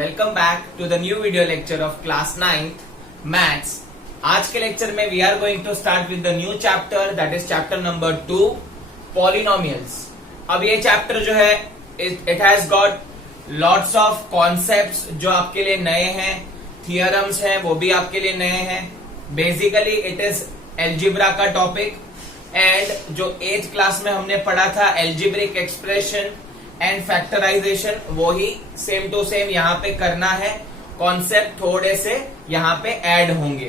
Welcome back to the new video lecture of class 9th maths. आज के lecture में we are going to start with the new chapter that is chapter number 2 polynomials. अब ये chapter जो है it has got lots of concepts जो आपके लिए नए हैं, थियरम्स हैं वो भी आपके लिए नए हैं। बेसिकली इट इज एल्जिब्रा का टॉपिक एंड जो 8th क्लास में हमने पढ़ा था एल्जिब्रिक एक्सप्रेशन एंड फैक्टराइजेशन, वो ही सेम टू सेम यहाँ पे करना है। कॉन्सेप्ट थोड़े से यहाँ पे ऐड होंगे,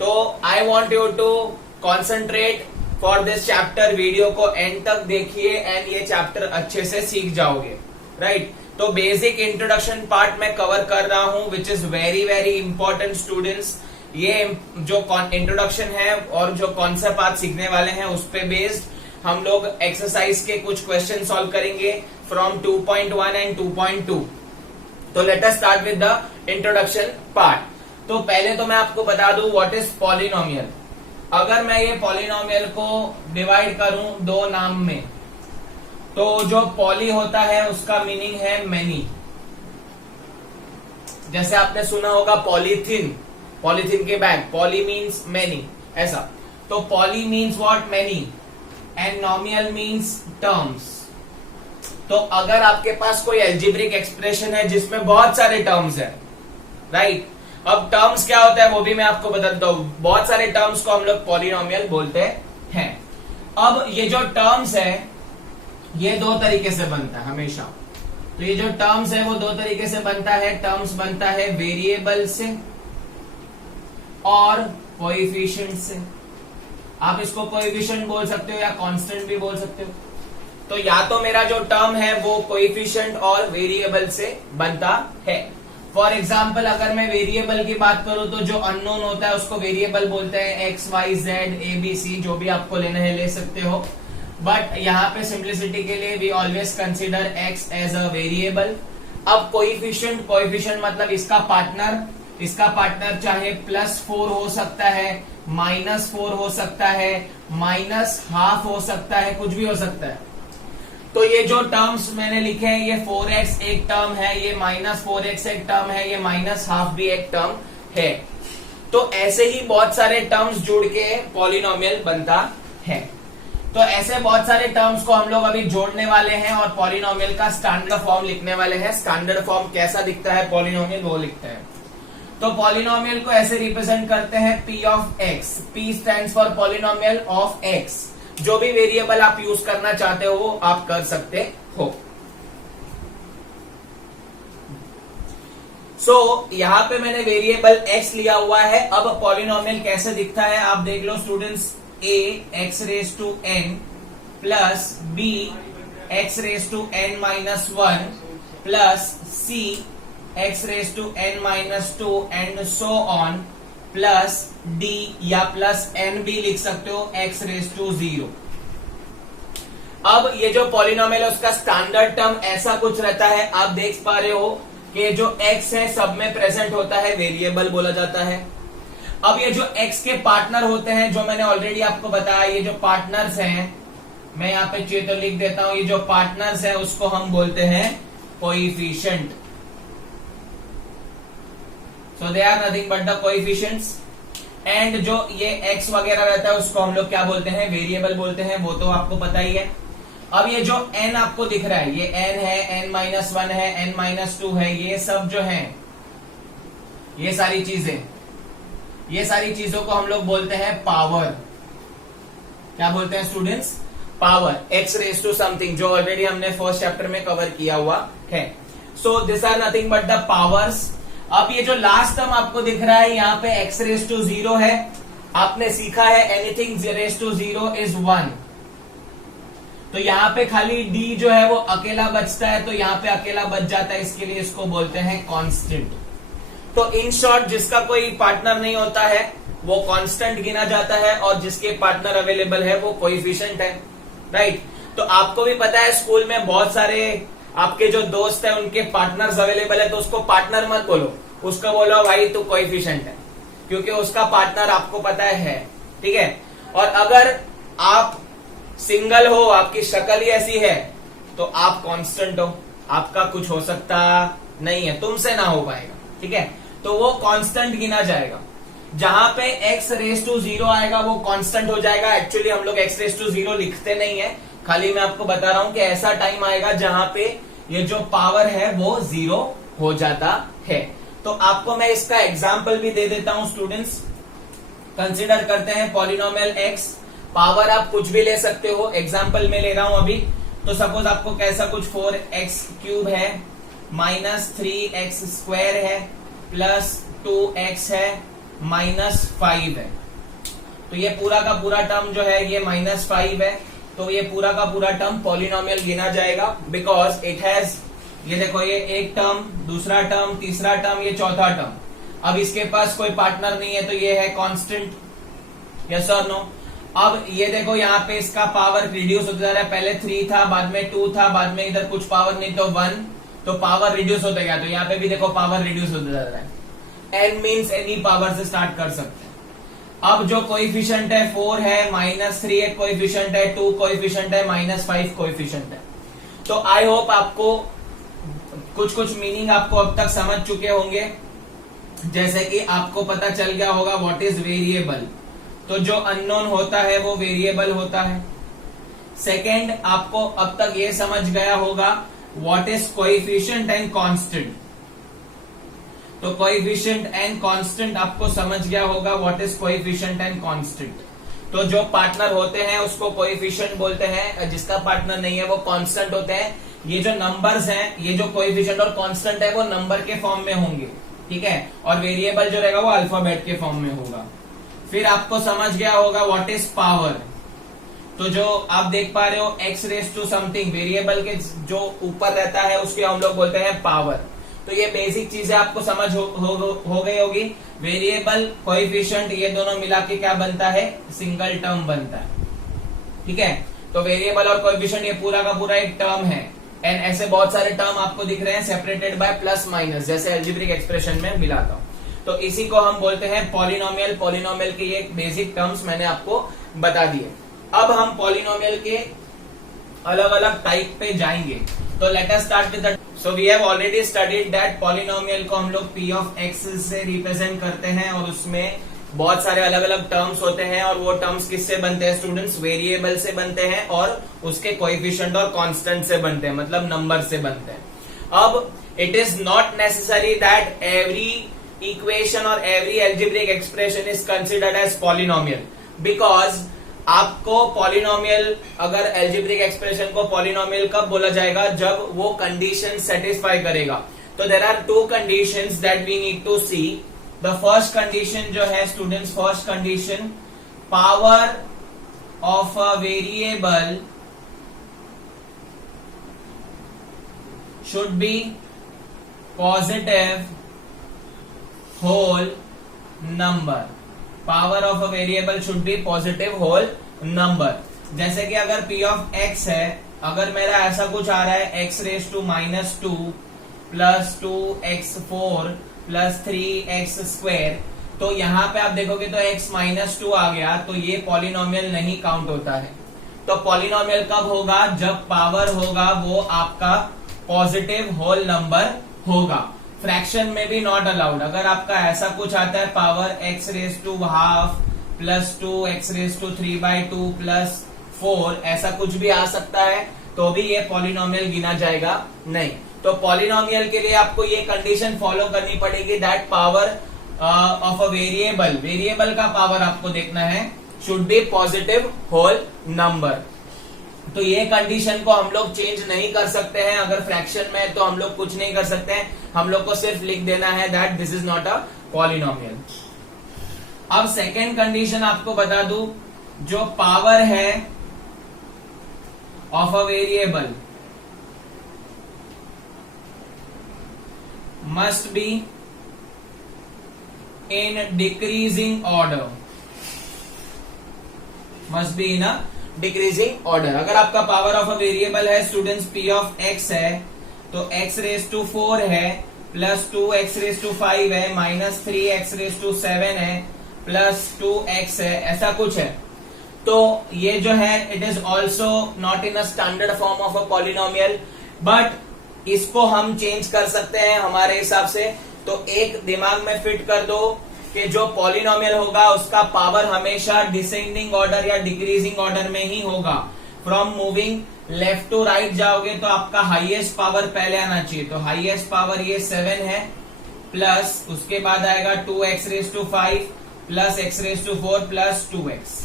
तो I want you to concentrate for this chapter. Video को एंड तक देखिए एंड ये चैप्टर अच्छे से सीख जाओगे, राइट। तो बेसिक इंट्रोडक्शन पार्ट में कवर कर रहा हूं which is very very important students. ये जो इंट्रोडक्शन है और जो कॉन्सेप्ट आज सीखने वाले हैं उस पे बेस्ड हम लोग एक्सरसाइज के कुछ क्वेश्चन सॉल्व करेंगे फ्रॉम 2.1 एंड 2.2। तो let us start with the introduction part. तो पहले तो मैं आपको बता दूं व्हाट इज पॉलिनोमियल। अगर मैं ये पॉलिनोमियल को डिवाइड करूं दो नाम में, तो जो पॉली होता है उसका मीनिंग है मेनी। जैसे आपने सुना होगा पॉलीथीन, पॉलीथीन के बैग, पॉली मीन्स मेनी, ऐसा। तो poly means what, many, and नोमियल means terms. तो अगर आपके पास कोई एल्जिब्रिक एक्सप्रेशन है जिसमें बहुत सारे टर्म्स है, राइट। अब टर्म्स क्या होता है वो भी मैं आपको बताता हूं। बहुत सारे टर्म्स को हम लोग पॉलिनोमियल बोलते हैं। अब ये जो टर्म्स है ये दो तरीके से बनता है हमेशा। तो ये जो टर्म्स है वो दो तरीके से बनता है। टर्म्स बनता है वेरिएबल से और कोएफिशिएंट से। आप इसको कोएफिशिएंट बोल सकते हो या कांस्टेंट भी बोल सकते हो। तो या तो मेरा जो टर्म है वो कोएफिशिएंट और वेरिएबल से बनता है। फॉर एग्जाम्पल अगर मैं वेरिएबल की बात करूं तो जो अननोन होता है उसको वेरिएबल बोलते हैं। X y z a b c जो भी आपको लेना है ले सकते हो, बट यहाँ पे सिंप्लिसिटी के लिए we always consider x as a variable. अब कोएफिशिएंट, कोएफिशिएंट मतलब इसका पार्टनर चाहे +4 हो सकता है, -4 हो सकता है, -½ हो सकता है, कुछ भी हो सकता है। तो ये जो टर्म्स मैंने लिखे हैं ये 4x एक टर्म है, ये -4x एक टर्म है, ये -½ भी एक टर्म है। तो ऐसे ही बहुत सारे टर्म्स जुड़ के पॉलिनोमियल बनता है। तो ऐसे बहुत सारे टर्म्स को हम लोग अभी जोड़ने वाले हैं और पॉलिनोमियल का स्टैंडर्ड फॉर्म लिखने वाले हैं। स्टैंडर्ड फॉर्म कैसा दिखता है पॉलिनोमियल वो लिखते हैं। तो पॉलिनोमियल को ऐसे रिप्रेजेंट करते हैं P of x। P stands for polynomial of x। जो भी वेरिएबल आप यूज करना चाहते हो वो आप कर सकते हो। यहां पे मैंने वेरिएबल x लिया हुआ है। अब पॉलिनोमियल कैसे दिखता है आप देख लो students. a x⁻n plus b x⁻n−1 plus c x⁻n−2 and so on plus d या प्लस n भी लिख सकते हो x⁻0। अब ये जो पॉलिनोमियल है उसका स्टैंडर्ड टर्म ऐसा कुछ रहता है। आप देख पा रहे हो कि जो x है सब में प्रेजेंट होता है, वेरिएबल बोला जाता है। अब ये जो x के पार्टनर होते हैं जो मैंने ऑलरेडी आपको बताया, ये जो पार्टनर्स हैं, मैं यहाँ पे चाहिए तो लिख देता हूं, ये जो पार्टनर्स है उसको हम बोलते हैं coefficient. So they are nothing but the coefficients। And जो ये x वगैरह रहता है उसको हम लोग क्या बोलते हैं, वेरिएबल बोलते हैं, वो तो आपको पता ही है। अब ये जो n आपको दिख रहा है ये n है, n-1 है, n-2 है, ये सब जो है ये सारी चीजों को हम लोग बोलते हैं पावर। क्या बोलते हैं स्टूडेंट्स, पावर। x⁻⁻ समथिंग जो ऑलरेडी हमने फर्स्ट चैप्टर में कवर किया हुआ है। So this are nothing but the powers. अब ये जो लास्ट टर्म आपको दिख रहा है यहाँ पे x⁻0 है। आपने सीखा है एनीथिंग 0 इज 1। तो यहाँ पे खाली d जो है वो अकेला बचता है, तो यहाँ पे अकेला बच जाता है, इसके लिए इसको बोलते हैं कांस्टेंट। तो इन शॉर्ट जिसका कोई पार्टनर नहीं होता है वो कांस्टेंट गिना जाता है और जिसके पार्टनर अवेलेबल है वो कोएफिशिएंट है, राइट। तो आपको भी पता है स्कूल में बहुत सारे आपके जो दोस्त है उनके पार्टनर्स अवेलेबल है, तो उसको पार्टनर मत बोलो, उसको बोलो भाई तू कोएफिशिएंट है, क्योंकि उसका पार्टनर आपको पता है, ठीक है। और अगर आप सिंगल हो, आपकी शक्ल ही ऐसी है, तो आप कांस्टेंट हो, आपका कुछ हो सकता नहीं है, तुमसे ना हो पाएगा, ठीक है। तो वो कांस्टेंट गिना जाएगा। जहां पे x रेस टू 0 आएगा वो कांस्टेंट हो जाएगा। एक्चुअली हम लोग x रेस टू 0 लिखते नहीं है, खाली मैं आपको बता रहा हूं कि ऐसा टाइम आएगा जहां पे ये जो पावर है वो 0 हो जाता है। तो आपको मैं इसका एग्जाम्पल भी दे देता हूं स्टूडेंट्स। कंसिडर करते हैं पॉलिनोमियल x, पावर आप कुछ भी ले सकते हो, एग्जाम्पल में ले रहा हूं अभी। तो सपोज आपको कैसा कुछ 4x³ है, -3x² है, +2x है, -5 है। तो ये पूरा का पूरा टर्म जो है ये -5 है। तो ये पूरा का पूरा टर्म पॉलिनोमियल गिना जाएगा, बिकॉज इट हैज, ये देखो ये एक टर्म, दूसरा टर्म, तीसरा टर्म, ये चौथा टर्म। अब इसके पास कोई पार्टनर नहीं है तो ये है कांस्टेंट, यस और नो। अब ये देखो यहाँ पे इसका पावर रिड्यूस होता जा रहा है, पहले 3 था, बाद में 2 था, बाद में इधर कुछ पावर नहीं तो 1, तो पावर रिड्यूस होता गया। तो यहाँ पे भी देखो पावर रिड्यूस होता जा रहा है। n मीन्स एनी पावर से स्टार्ट कर सकते हैं। अब जो कोएफिशिएंट है 4 है, -3 एक कोएफिशिएंट है, 2 कोएफिशिएंट है, -5 कोएफिशिएंट है। तो आई होप आपको कुछ कुछ मीनिंग आपको अब तक समझ चुके होंगे। जैसे कि आपको पता चल गया होगा व्हाट इज वेरिएबल। तो जो अननोन होता है वो वेरिएबल होता है। सेकेंड, आपको अब तक ये समझ गया होगा what is coefficient and constant. तो कोएफिशिएंट एंड कांस्टेंट आपको समझ गया होगा what is coefficient and constant. तो जो पार्टनर होते हैं उसको कोएफिशिएंट बोलते हैं, जिसका पार्टनर नहीं है वो कांस्टेंट होते हैं। ये जो नंबर्स हैं, ये जो कोएफिशिएंट और कांस्टेंट है वो नंबर के फॉर्म में होंगे, ठीक है। और वेरिएबल जो रहेगा वो अल्फाबेट के फॉर्म में होगा। फिर आपको समझ गया होगा व्हाट इज पावर। तो जो आप देख पा रहे हो x raise to something, variable के जो ऊपर रहता है उसके हम लोग बोलते हैं पावर। तो ये बेसिक चीजें आपको समझ हो गई होगी। वेरिएबल, कोएफिशिएंट, ये दोनों मिला के क्या बनता है, सिंगल टर्म बनता है, ठीक है। तो वेरिएबल और कोएफिशिएंट ये पूरा का पूरा एक टर्म है। एंड ऐसे बहुत सारे टर्म आपको दिख रहे हैं सेपरेटेड बाय प्लस माइनस, जैसे अलजेब्रिक एक्सप्रेशन में मिलाता हूं। तो इसी को हम बोलते हैं पॉलिनोमियल। पॉलिनोमियल के ये बेसिक टर्म्स मैंने आपको बता दिए। अब हम पॉलिनोमियल के अलग अलग टाइप पे जाएंगे। तो let us start with the, so we have already studied that polynomial को हम लोग p ऑफ x से रिप्रेजेंट करते हैं और उसमें बहुत सारे अलग अलग टर्म्स होते हैं। और वो टर्म्स किससे बनते हैं स्टूडेंट्स, वेरिएबल से बनते हैं और उसके कोएफिशिएंट और कांस्टेंट से बनते हैं, मतलब नंबर से बनते हैं। अब it is not necessary that every equation और every algebraic expression is considered as polynomial, because आपको पॉलिनोमियल, अगर एल्जेब्रिक एक्सप्रेशन को पॉलिनोमियल कब बोला जाएगा, जब वो कंडीशन सेटिस्फाई करेगा। तो there are 2 conditions that we need to see. The first condition जो है students, first condition, power of a variable should be positive whole number. Power of a variable should be positive whole number. जैसे कि अगर p of x है, अगर मेरा ऐसा कुछ आ रहा है x raise to -2 plus 2x4 plus 3x², तो यहां पे आप देखोगे तो x -2 आ गया, तो ये पॉलिनोमियल नहीं काउंट होता है। तो पॉलिनोमियल कब होगा, जब पावर होगा वो आपका पॉजिटिव होल नंबर होगा। फ्रैक्शन में भी नॉट अलाउड। अगर आपका ऐसा कुछ आता है power x raise to half plus 2x raise to 3/2 plus 4, ऐसा कुछ भी आ सकता है, तो भी ये पॉलिनोमियल गिना जाएगा नहीं। तो पॉलिनोमियल के लिए आपको ये कंडीशन फॉलो करनी पड़ेगी that power of a variable, variable का पावर आपको देखना है, should be positive whole number. तो ये कंडीशन को हम लोग चेंज नहीं कर सकते हैं। अगर फ्रैक्शन में है तो हम लोग कुछ नहीं कर सकते हैं, हम लोग को सिर्फ लिख देना है that this is not a polynomial. अब सेकेंड कंडीशन आपको बता दूं, जो पावर है of a variable must be in decreasing order, must be in a decreasing order. अगर आपका पावर ऑफ अ वेरिएबल है स्टूडेंट्स p ऑफ x है, तो x रेस टू 4 है प्लस 2x रेस टू 5 है माइनस 3x रेस टू 7 है plus 2x है, ऐसा कुछ है। तो ये जो है it is also not in a standard form of a polynomial, but इसको हम चेंज कर सकते हैं हमारे हिसाब से। तो एक दिमाग में फिट कर दो कि जो पॉलिनोमियल होगा उसका पावर हमेशा डिसेंडिंग ऑर्डर या डिक्रीजिंग ऑर्डर में ही होगा। From moving left to right जाओगे तो आपका हाईएस्ट पावर पहले आना चाहिए। तो हाईएस्ट पावर ये 7 है, प्लस उसके बाद आएगा 2x⁵ plus x⁴ plus 2x।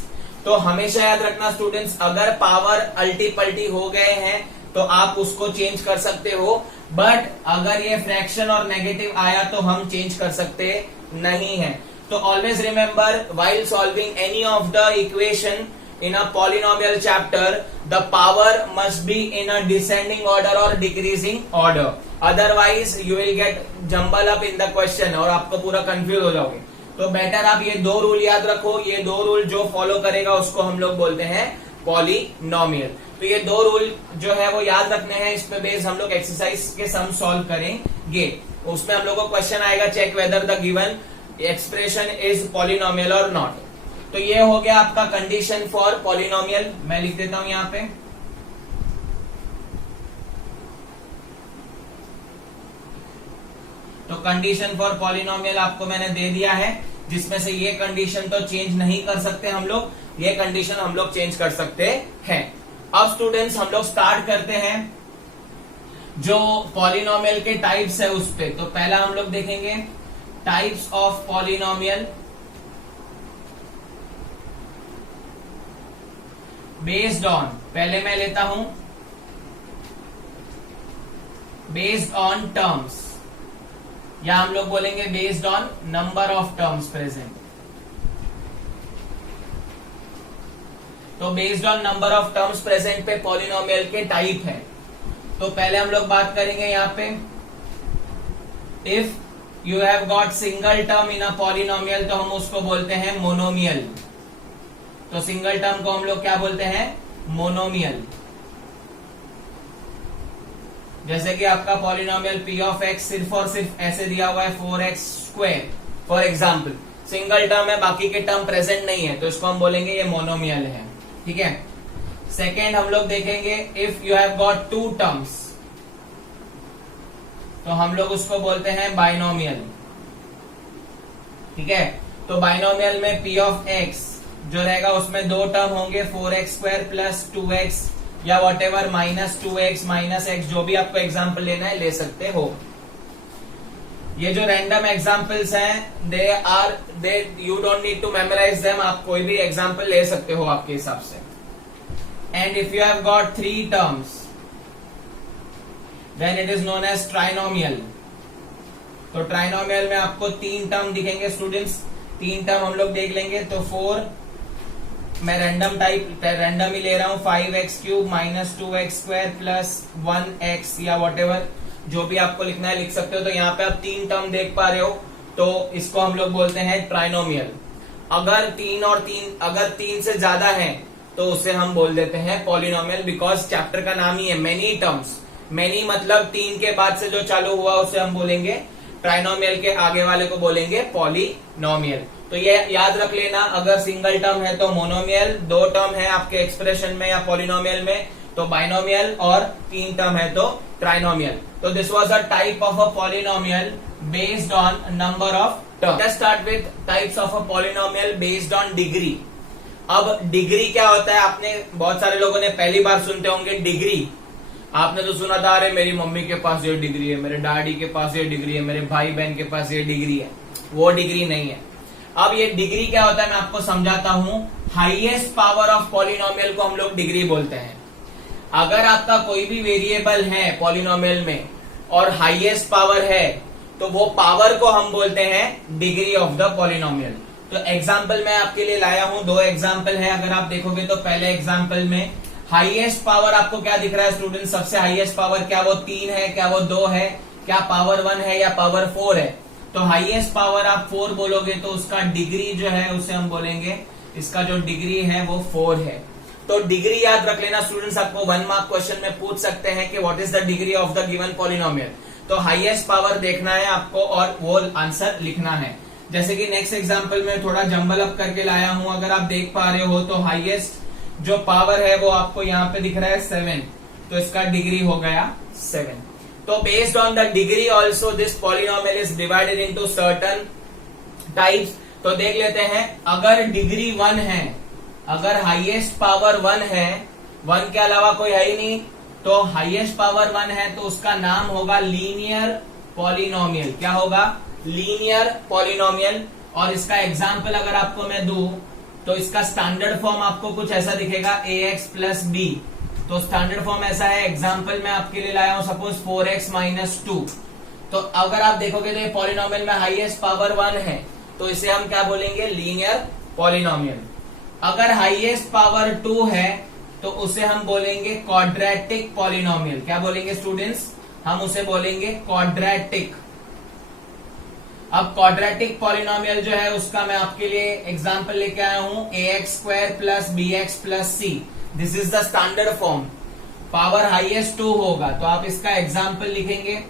तो हमेशा याद रखना स्टूडेंट्स, अगर पावर अल्टी पल्टी हो गए हैं तो आप उसको चेंज कर सकते हो, बट अगर ये फ्रैक्शन और नेगेटिव आया तो हम चेंज कर सकते नहीं है। तो always remember, while solving any of the equation in a polynomial chapter, the power must be in a descending order or decreasing order, otherwise you will get jumble up in the question और आपको पूरा confuse हो जाओगे। तो better आप ये दो rule याद रखो, ये दो रूल जो फॉलो करेगा उसको हम लोग बोलते हैं पॉलिनोमियल। तो ये दो रूल जो है वो याद रखने हैं, इस पे बेस हम लोग एक्सरसाइज के सम सॉल्व करेंगे। उसमें हम लोग को क्वेश्चन आएगा, check whether the given expression is polynomial और नॉट। तो ये हो गया आपका कंडीशन फॉर पॉलिनोमियल। मैं लिख देता हूं यहां पे, तो कंडीशन फॉर पॉलिनोमियल आपको मैंने दे दिया है, जिसमें से ये कंडीशन तो चेंज नहीं कर सकते हम लोग, ये कंडीशन हम लोग चेंज कर सकते हैं। अब स्टूडेंट्स हम लोग स्टार्ट करते हैं जो पॉलिनोमियल के टाइप्स है उस पे। तो पहला हम लोग देखेंगे types of polynomial based on, पहले मैं लेता हूं बेस्ड ऑन टर्म्स, या हम लोग बोलेंगे based on number of terms present. तो based on number of terms present पे पॉलिनोमियल के टाइप है। तो पहले हम लोग बात करेंगे यहां पे, if you have got single term in a polynomial तो हम उसको बोलते हैं मोनोमियल। तो सिंगल टर्म को हम लोग क्या बोलते हैं, मोनोमियल। जैसे कि आपका पॉलिनोमियल p ऑफ x सिर्फ और सिर्फ ऐसे दिया हुआ है 4x², for example single term है, बाकी के टर्म प्रेजेंट नहीं है, तो इसको हम बोलेंगे ये मोनोमियल है। ठीक है। सेकेंड हम लोग देखेंगे, if you have got 2 terms तो हम लोग उसको बोलते हैं बाइनोमियल। ठीक है। तो बाइनोमियल में p ऑफ x जो रहेगा उसमें 2 टर्म होंगे, 4x² प्लस 2x या वॉट एवर -2x -x, जो भी आपको एग्जाम्पल लेना है ले सकते हो। ये जो रैंडम एग्जाम्पल्स हैं they you don't need to memorize them, आप कोई भी एग्जाम्पल ले सकते हो आपके हिसाब से। And if you have got 3 terms then it is known as trinomial. तो ट्राइनोमियल में आपको 3 टर्म दिखेंगे स्टूडेंट्स, 3 टर्म हम लोग देख लेंगे। तो 4, मैं रैंडम ही ले रहा हूं, 5x³ -2x² प्लस 1x या वॉट एवर, जो भी आपको लिखना है लिख सकते हो। तो यहाँ पे आप 3 टर्म देख पा रहे हो, तो इसको हम लोग बोलते हैं ट्राइनोमियल। अगर 3 से ज्यादा है तो उसे हम बोल देते हैं पॉलिनोमियल, बिकॉज चैप्टर का नाम ही है मेनी टर्म्स। मेनी मतलब 3 के बाद से जो चालू हुआ उसे हम बोलेंगे ट्राइनोमियल, के आगे वाले को बोलेंगे पॉलिनोमियल। तो ये याद रख लेना, अगर सिंगल टर्म है तो मोनोमियल, 2 टर्म है आपके एक्सप्रेशन में या पॉलिनोमियल में तो बाइनोमियल, और 3 टर्म है तो ट्राइनोमियल। तो this was a type of a polynomial based on number of term. Let's start with types of a polynomial based on degree. अब डिग्री क्या होता है, आपने बहुत सारे लोगों ने पहली बार सुनते होंगे डिग्री। आपने तो सुना था, अरे मेरी मम्मी के पास ये डिग्री है, मेरे डैडी के पास ये डिग्री है, मेरे भाई बहन के पास ये डिग्री है। वो डिग्री नहीं है। अब ये डिग्री क्या होता है मैं आपको समझाता हूं। हाईएस्ट पावर ऑफ पॉलिनोमियल को हम लोग डिग्री बोलते हैं। अगर आपका कोई भी वेरिएबल है पॉलिनोमियल में और हाईएस्ट पावर है तो वो पावर को हम बोलते हैं डिग्री ऑफ द पॉलिनोमियल। तो एग्जाम्पल मैं आपके लिए लाया हूं, 2 एग्जाम्पल है। अगर आप देखोगे तो पहले एग्जाम्पल में हाईएस्ट पावर आपको क्या दिख रहा है स्टूडेंट, सबसे हाईएस्ट पावर क्या वो 3 है, क्या वो 2 है, क्या पावर 1 है या पावर 4 है। तो हाईएस्ट पावर आप 4 बोलोगे तो उसका डिग्री जो है उसे हम बोलेंगे, इसका जो डिग्री है वो 4 है। तो डिग्री याद रख लेना स्टूडेंट्स, आपको 1 मार्क क्वेश्चन में पूछ सकते हैं कि what is the degree of the given polynomial. तो हाईएस्ट पावर देखना है आपको और वो आंसर लिखना है। जैसे कि नेक्स्ट एग्जांपल में थोड़ा जंबल अप करके लाया हूं, अगर आप देख पा रहे हो तो हाईएस्ट जो पावर है वो आपको यहाँ पे दिख रहा है 7, तो इसका डिग्री हो गया 7। तो based on the degree also this polynomial is divided into certain types. तो देख लेते हैं, अगर डिग्री 1 है, अगर हाईएस्ट पावर 1 है, 1 के अलावा कोई है ही नहीं, तो हाईएस्ट पावर 1 है तो उसका नाम होगा लीनियर पॉलिनोमियल। क्या होगा? Linear polynomial. और इसका एग्जाम्पल अगर आपको मैं दूं तो इसका स्टैंडर्ड फॉर्म आपको कुछ ऐसा दिखेगा, ax प्लस बी। तो स्टैंडर्ड फॉर्म ऐसा है, एग्जाम्पल मैं आपके लिए लाया हूं सपोज 4x माइनस 2। तो अगर आप देखोगे तो ये पॉलिनोमियल में हाईएस्ट पावर 1 है तो इसे हम क्या बोलेंगे? Linear polynomial. अगर हाईएस्ट पावर 2 है तो उसे हम बोलेंगे क्वाड्रेटिक पॉलिनोमियल। क्या बोलेंगे स्टूडेंट्स? हम उसे बोलेंगे क्वाड्रेटिक। अब क्वाड्रेटिक पॉलिनोमियल जो है उसका मैं आपके लिए एग्जांपल लेके आया हूं, ax square plus bx plus c। This is the standard form. Power highest 2 होगा तो आप इसका एग्जांपल लिखेंगे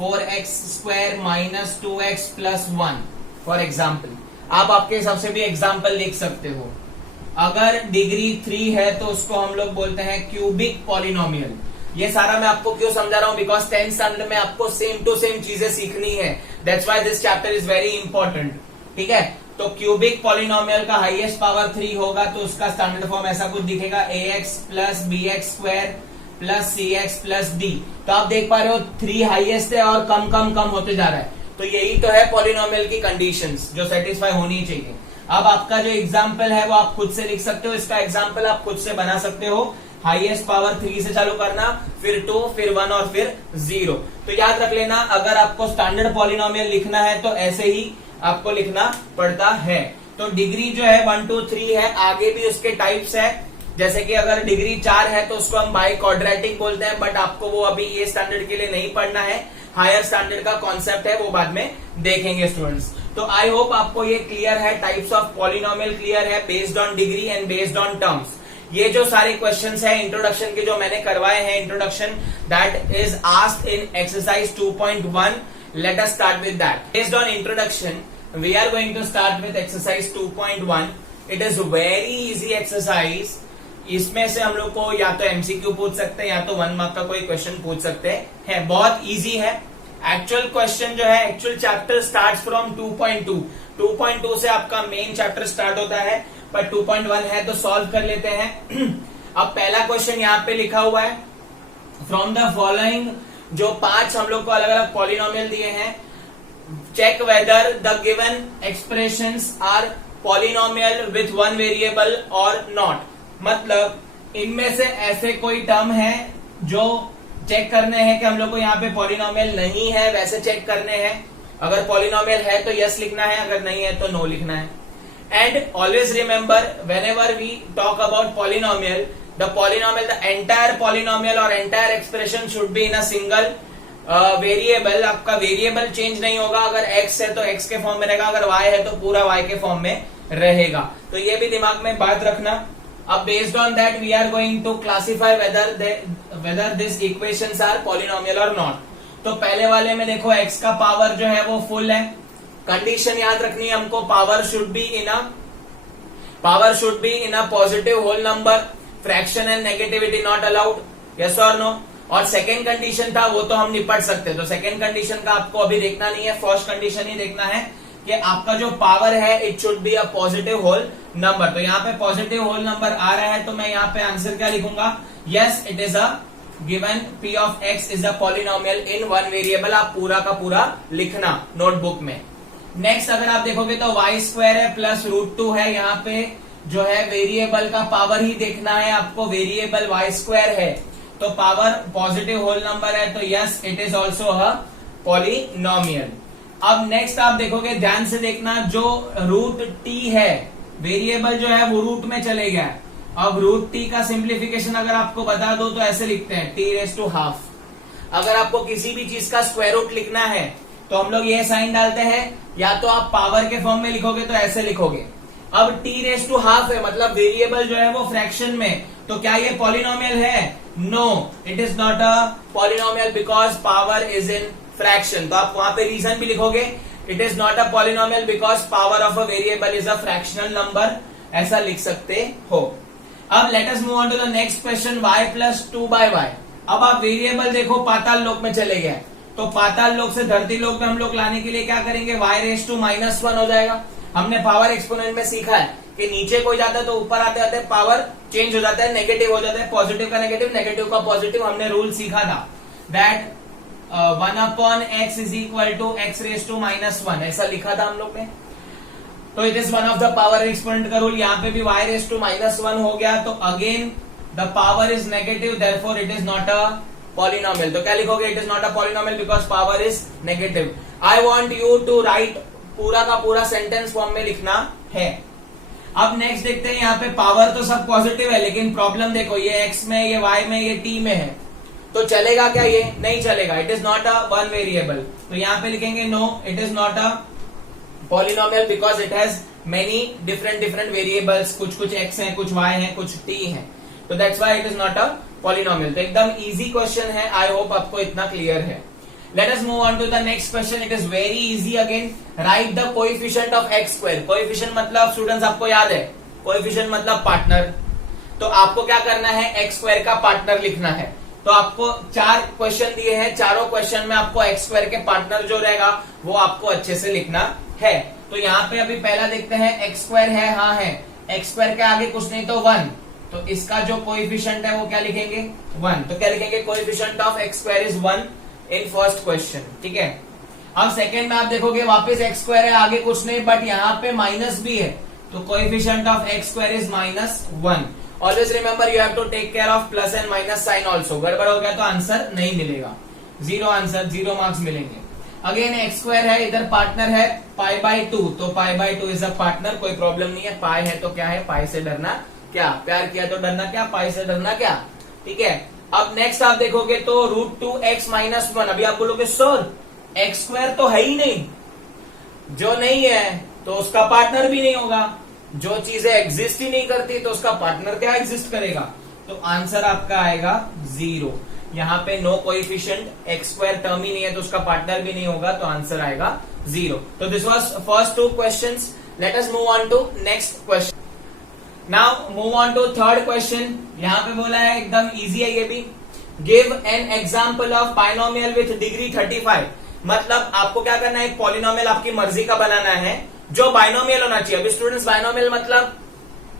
4x square minus 2x plus 1 for example. आप आपके हिसाब से भी एग्जाम्पल लिख सकते हो। अगर डिग्री 3 है तो उसको हम लोग बोलते हैं क्यूबिक पॉलिनोमियल। ये सारा मैं आपको क्यों समझा रहा हूं? बिकॉज 10th स्टैंडर्ड में आपको सेम टू सेम चीजें सीखनी है। That's why this chapter is very important. ठीक है, तो क्यूबिक पॉलिनोमियल का हाईएस्ट पावर 3 होगा तो उसका स्टैंडर्ड फॉर्म ऐसा कुछ दिखेगा, ax plus bx square plus cx plus d। तो आप देख पा रहे हो 3 हाईएस्ट है और कम कम कम होते जा रहा है। तो यही तो है पॉलिनोमियल की कंडीशंस जो सेटिस्फाई होनी चाहिए। अब आपका जो एग्जाम्पल है वो आप खुद से लिख सकते हो, इसका एग्जाम्पल आप खुद से बना सकते हो। हाईएस्ट पावर 3 से चालू करना, फिर 2, फिर 1 और फिर 0। तो याद रख लेना, अगर आपको स्टैंडर्ड पॉलिनोमियल लिखना है तो ऐसे ही आपको लिखना पड़ता है। तो डिग्री जो है 1 2 3 है, आगे भी उसके टाइप्स है। जैसे कि अगर डिग्री 4 है तो उसको हम बाई क्वाड्रेटिक बोलते हैं, बट आपको वो अभी ये स्टैंडर्ड के लिए नहीं पढ़ना है। हायर स्टैंडर्ड का कॉन्सेप्ट है, वो बाद में देखेंगे स्टूडेंट्स। तो आई होप आपको ये क्लियर है, टाइप्स ऑफ पॉलिनोमियल क्लियर है based on degree and based on terms. ये जो सारे क्वेश्चंस है इंट्रोडक्शन के जो मैंने करवाए हैं, introduction that is asked in exercise 2.1। Let us start with that. Based on introduction we are going to start with exercise 2.1। It is very easy exercise. इसमें से हम लोग को या तो एमसीक्यू पूछ सकते हैं या तो 1 मार्क का कोई क्वेश्चन पूछ सकते हैं। बहुत इजी है। एक्चुअल क्वेश्चन जो है, एक्चुअल चैप्टर स्टार्ट्स फ्रॉम 2.2। 2.2 से आपका मेन चैप्टर स्टार्ट होता है, पर 2.1 है तो सॉल्व कर लेते हैं। अब पहला क्वेश्चन यहाँ पे लिखा हुआ है, फ्रॉम द फॉलोइंग, जो 5 हम लोग को अलग अलग पॉलिनोमियल दिए हैं, check whether the given expressions are polynomial with 1 variable और नॉट। मतलब इनमें से ऐसे कोई टर्म है जो चेक करने हैं कि हम लोग को यहाँ पे पॉलिनोमियल नहीं है, वैसे चेक करने हैं। अगर पॉलिनोमियल है तो यस लिखना है, अगर नहीं है तो नो लिखना है। And always remember, whenever we talk about polynomial, the entire polynomial or entire expression should be in a single variable। आपका वेरिएबल चेंज नहीं होगा। अगर x है तो x के फॉर्म में रहेगा, अगर y है तो पूरा y के फॉर्म में रहेगा। तो ये भी दिमाग में बात रखना। अब based on that we are going to classify whether this equations are polynomial और नॉट। तो पहले वाले में देखो x का पावर जो है वो फुल है। कंडीशन याद रखनी है हमको, power should be in a positive whole number, fraction and negativity not allowed, yes और नो। और सेकेंड कंडीशन था वो तो हम निपट सकते, तो सेकेंड कंडीशन का आपको अभी देखना नहीं है, फर्स्ट कंडीशन ही देखना है कि आपका जो पावर है it should be a positive whole number. तो यहाँ पे पॉजिटिव होल नंबर आ रहा है तो मैं यहाँ पे आंसर क्या लिखूंगा? Yes, it is a given p of x is a polynomial in 1 variable. आप पूरा का पूरा लिखना नोटबुक में। नेक्स्ट अगर आप देखोगे तो y स्क्वायर है प्लस √2 है। यहाँ पे जो है वेरिएबल का पावर ही देखना है आपको, वेरिएबल y स्क्वायर है तो पावर पॉजिटिव होल नंबर है, तो yes it is also a polynomial. अब नेक्स्ट आप देखोगे, ध्यान से देखना, जो √t है वेरिएबल जो है वो रूट में चले गया। अब √t का सिंप्लीफिकेशन अगर आपको बता दो तो ऐसे लिखते हैं t⁻²। अगर आपको किसी भी चीज का स्क्वायर रूट लिखना है तो हम लोग ये साइन डालते हैं, या तो आप पावर के फॉर्म में लिखोगे तो ऐसे लिखोगे। अब t⁻² है, मतलब वेरिएबल जो है वो फ्रैक्शन में, तो क्या ये पॉलिनोमियल है? No, it is not a polynomial because power is in fraction. तो आप वहां पे रीजन भी लिखोगे, it is not a polynomial because power of a variable is a fractional number, ऐसा लिख सकते हो। अब let us move on to the next question, y + 2/y। अब आप वेरिएबल देखो पाताल लोक में चले गए, तो पाताल लोक से धरती लोक में हम लोग लाने के लिए क्या करेंगे, y⁻⁻1 हो जाएगा। हमने पावर एक्सपोनेंट में सीखा है कि नीचे कोई जाता है तो ऊपर आते आते पावर चेंज हो जाता है, नेगेटिव हो जाता है, पॉजिटिव का नेगेटिव, नेगेटिव का पॉजिटिव। हमने रूल सीखा था दैट 1/x = x⁻⁻1 ऐसा लिखा था हम लोग ने। तो it is one of the power exponent का रूल। यहाँ पे भी y⁻⁻1 हो गया, तो again the power is negative, therefore it is not a polynomial. तो क्या लिखोगे, it is not a polynomial because power is negative. I want you to write पूरा का पूरा सेंटेंस फॉर्म में लिखना है। अब नेक्स्ट देखते हैं, यहाँ पे पावर तो सब पॉजिटिव है, लेकिन प्रॉब्लम देखो ये x में, ये y में, ये t में है, तो चलेगा क्या, ये नहीं चलेगा। It is not a one variable, तो यहाँ पे लिखेंगे no, it is not a polynomial because it has many different variables, कुछ x है, कुछ y है, कुछ t है, तो that's why it is not a polynomial. तो एकदम इजी क्वेश्चन है, आई होप आपको इतना क्लियर है। Let us move on to the next question. It is very easy again. Write the coefficient of x²। Coefficient मतलब students आपको याद है, कोएफिशिएंट मतलब पार्टनर। तो आपको क्या करना है, x² का पार्टनर लिखना है। तो आपको 4 क्वेश्चन दिए हैं, चारों क्वेश्चन में आपको x² के पार्टनर जो रहेगा वो आपको अच्छे से लिखना है। तो यहाँ पे अभी पहला देखते हैं, x² है, हाँ है, x² के आगे कुछ नहीं तो 1, तो इसका जो कोएफिशिएंट है वो क्या लिखेंगे, 1। तो क्या लिखेंगे, coefficient of x² is 1 in first question, ठीक है। अब सेकंड में आप देखोगे वापस x² है, आगे कुछ नहीं, बट यहाँ पे माइनस भी है, तो coefficient of x² is -1। Always remember you have to take care of plus and minus sign also. गड़बड़ हो गया तो आंसर नहीं मिलेगा, 0 आंसर, 0 मार्क्स मिलेंगे। अगेन x² है, इधर पार्टनर है π/2, तो π/2 इज अ पार्टनर, कोई प्रॉब्लम नहीं है। पाई है तो क्या है, पाई से डरना क्या, प्यार किया तो डरना क्या, पाई से डरना क्या, ठीक है। अब नेक्स्ट आप देखोगे तो √2x-1। अभी आप बोलोगे सर x² तो है ही नहीं, जो नहीं है तो उसका पार्टनर भी नहीं होगा, जो चीजें एग्जिस्ट ही नहीं करती तो उसका पार्टनर क्या एग्जिस्ट करेगा, तो आंसर आपका आएगा 0। यहाँ पे नो कोएफिशिएंट, x² टर्म ही नहीं है तो उसका पार्टनर भी नहीं होगा, तो आंसर आएगा 0। तो this was first 2 questions. Let us move on to next question. Now move on to third question. यहाँ पे बोला है, एकदम इजी है ये भी। Give an example of binomial with degree 35। मतलब आपको क्या करना है, एक पॉलिनोमियल आपकी मर्जी का बनाना है जो बाइनोमियल होना चाहिए। अभी स्टूडेंट्स बाइनोमियल मतलब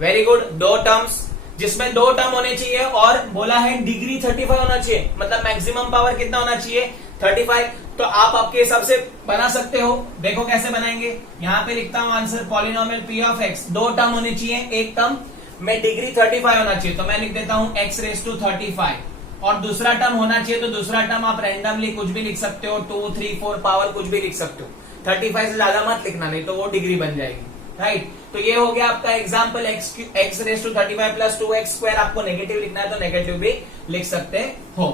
वेरी गुड, 2 टर्म्स जिसमें 2 टर्म होने चाहिए और बोला है डिग्री 35 होना चाहिए, मतलब मैक्सिमम पावर कितना होना चाहिए, 35। तो आप आपके हिसाब से बना सकते हो। देखो कैसे बनाएंगे, यहाँ पे लिखता हूं answer, polynomial p of x, 2 term होने चाहिए, एक टर्म में डिग्री 35 होना चाहिए, तो मैं लिख देता हूं x⁻35। और दूसरा टर्म होना चाहिए, तो दूसरा टर्म आप रैंडमली कुछ भी लिख सकते हो, 2, 3, 4 पावर कुछ भी लिख सकते हो, 35 से ज्यादा मत लिखना, नहीं तो वो डिग्री बन जाएगी, राइट। तो ये हो गया आपका एग्जाम्पल, x⁻35 + 2x²। आपको नेगेटिव लिखना है तो नेगेटिव भी लिख सकते हो।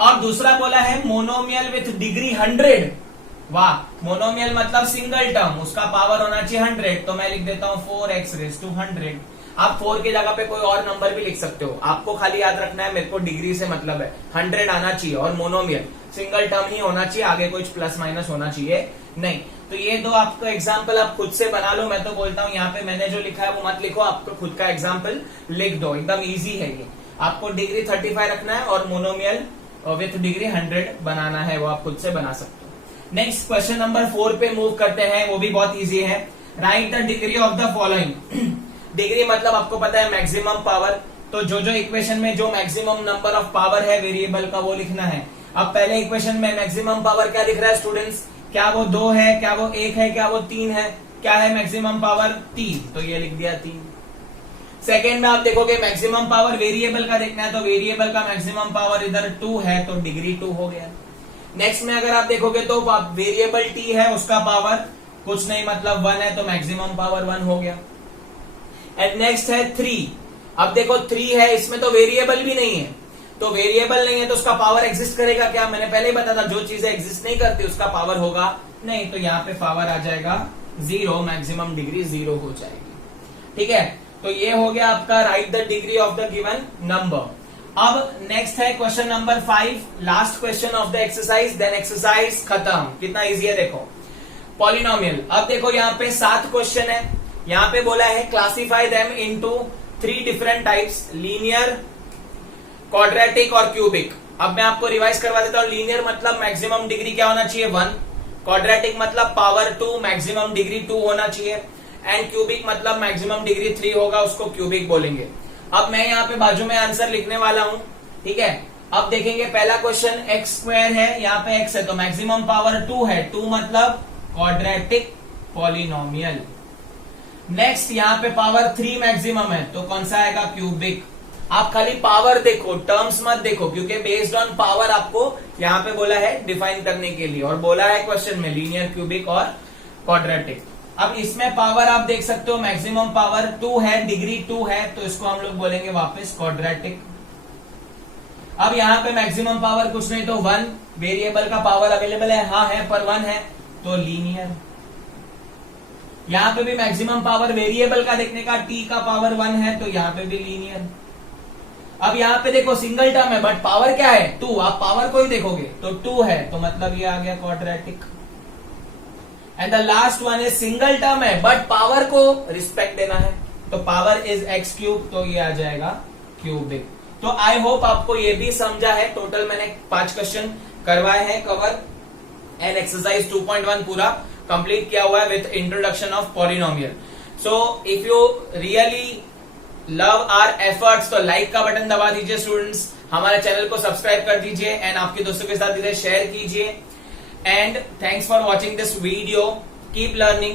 और दूसरा बोला है मोनोमियल विथ डिग्री 100। वाह, मोनोमियल मतलब सिंगल टर्म, उसका पावर होना चाहिए 100, तो मैं लिख देता हूं 4x⁻100। आप 4 की जगह पे कोई और नंबर भी लिख सकते हो, आपको खाली याद रखना है मेरे को डिग्री से मतलब है 100 आना चाहिए, और मोनोमियल सिंगल टर्म ही होना चाहिए, आगे कुछ प्लस माइनस होना चाहिए नहीं। तो ये 2 आपका एग्जाम्पल आप खुद से बना लो। मैं तो बोलता हूँ यहाँ पे मैंने जो लिखा है वो मत लिखो, आपको खुद का एग्जाम्पल लिख दो, एकदम इजी है ये। आपको डिग्री 35 रखना है और मोनोमियल विथ डिग्री 100 बनाना है, वो आप खुद से बना सकते हो। नेक्स्ट क्वेश्चन नंबर 4 पे मूव करते हैं, वो भी बहुत इजी है। Right the degree of the following. Degree मतलब आपको पता है मैक्सिमम पावर, तो जो जो इक्वेशन में जो मैक्सिमम नंबर ऑफ पावर है वेरिएबल का वो लिखना है। अब पहले इक्वेशन में मैक्सिमम पावर क्या दिख रहा है स्टूडेंट्स, क्या वो 2 है, क्या वो 1 है, क्या वो 3 है, क्या है मैक्सिमम पावर 3, तो ये लिख दिया 3। सेकेंड में आप देखोगे मैक्सिमम पावर वेरिएबल का देखना है, तो वेरिएबल का मैक्सिमम पावर इधर 2 है, तो डिग्री 2 हो गया। नेक्स्ट में अगर आप देखोगे तो वेरिएबल t है, उसका पावर कुछ नहीं मतलब 1 है, तो मैक्सिमम पावर 1 हो गया। एंड नेक्स्ट है 3। अब देखो 3 है, इसमें तो वेरिएबल भी नहीं है, तो वेरिएबल नहीं है तो उसका पावर एग्जिस्ट करेगा क्या, मैंने पहले ही बताया था, जो चीजें एग्जिस्ट नहीं करती उसका पावर होगा नहीं, तो यहाँ पे पावर आ जाएगा 0, मैक्सिमम डिग्री 0 हो जाएगी, ठीक है। तो ये हो गया आपका right the degree of the given number. अब नेक्स्ट है question number 5, last question of the exercise, then exercise खत्म। कितना इजी है देखो, पॉलिनोमियल। अब देखो यहाँ पे 7 क्वेश्चन है, यहाँ पे बोला है classify them into 3 different types, linear, quadratic और क्यूबिक। अब मैं आपको रिवाइज करवा देता हूँ। लीनियर मतलब मैक्सिमम डिग्री क्या होना चाहिए 1, क्वाड्रेटिक मतलब पावर 2 मैक्सिमम डिग्री 2 होना चाहिए, एंड क्यूबिक मतलब मैक्सिमम डिग्री 3 होगा, उसको क्यूबिक बोलेंगे। अब मैं यहाँ पे बाजू में आंसर लिखने वाला हूं, ठीक है। अब देखेंगे पहला क्वेश्चन एक्स स्क्वायर है, यहाँ पे एक्स है तो मैक्सिमम पावर 2 है, 2 मतलब क्वाड्रेटिक पॉलिनोमियल। नेक्स्ट यहाँ पे पावर 3 मैक्सिमम है तो कौन सा आएगा, क्यूबिक। आप खाली पावर देखो, टर्म्स मत देखो, क्योंकि बेस्ड ऑन पावर आपको यहाँ पे बोला है डिफाइन करने के लिए, और बोला है क्वेश्चन में लीनियर, क्यूबिक और क्वाड्रेटिक। अब इसमें पावर आप देख सकते हो मैक्सिमम पावर 2 है, डिग्री 2 है, तो इसको हम लोग बोलेंगे वापस क्वाड्रेटिक। अब यहाँ पे मैक्सिमम पावर कुछ नहीं तो 1, वेरिएबल का पावर अवेलेबल है, हाँ है पर 1 है तो लीनियर। यहाँ पे भी मैक्सिमम पावर वेरिएबल का देखने का, t का पावर 1 है तो यहाँ पे भी लीनियर। अब यहाँ पे देखो सिंगल टर्म है बट पावर क्या है 2, आप पावर को ही देखोगे तो 2 है तो मतलब ये आ गया quadratic. And the last one is single term है बट पावर को रिस्पेक्ट देना है तो पावर इज x क्यूब, तो ये आ जाएगा क्यूबिक। तो आई होप आपको ये भी समझा है। टोटल मैंने 5 क्वेश्चन करवाए हैं कवर, एंड एक्सरसाइज 2.1 पूरा कंप्लीट किया हुआ है with introduction of polynomial. So if you really love our efforts तो लाइक का बटन दबा दीजिए स्टूडेंट्स, हमारे चैनल को सब्सक्राइब कर दीजिए, एंड आपके दोस्तों के साथ इसे शेयर कीजिए। And thanks for watching this video, keep learning.